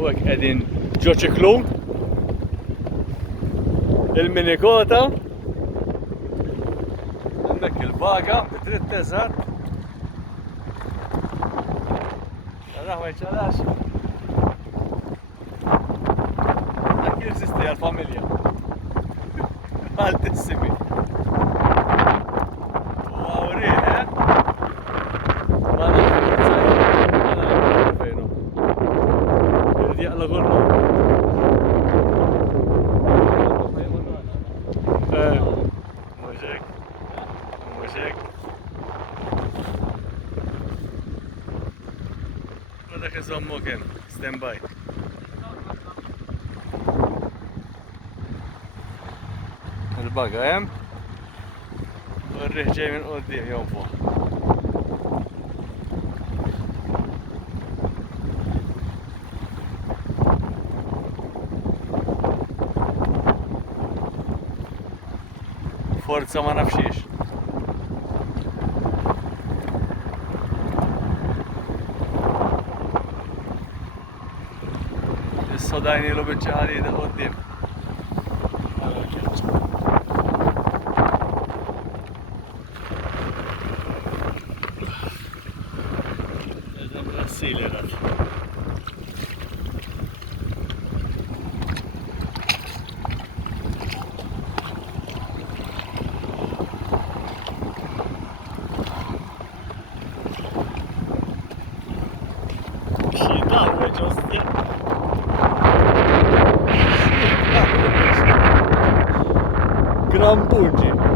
u għek edin ġoċiklu il-minikota għandek il-baga trid teżar għarraħ ma jċalax għak jirsisti għal-familja għal-tissimi u għawri, ma nafx fejnu il-djaqla għolma mużek dak iżommu kien stand by il-baga hemm u r-riħ ġej minn quddiem jew fuq. Forza ma nafxiex. Is-sodajni lu biċċa ħalida quddiem. Gran pungi.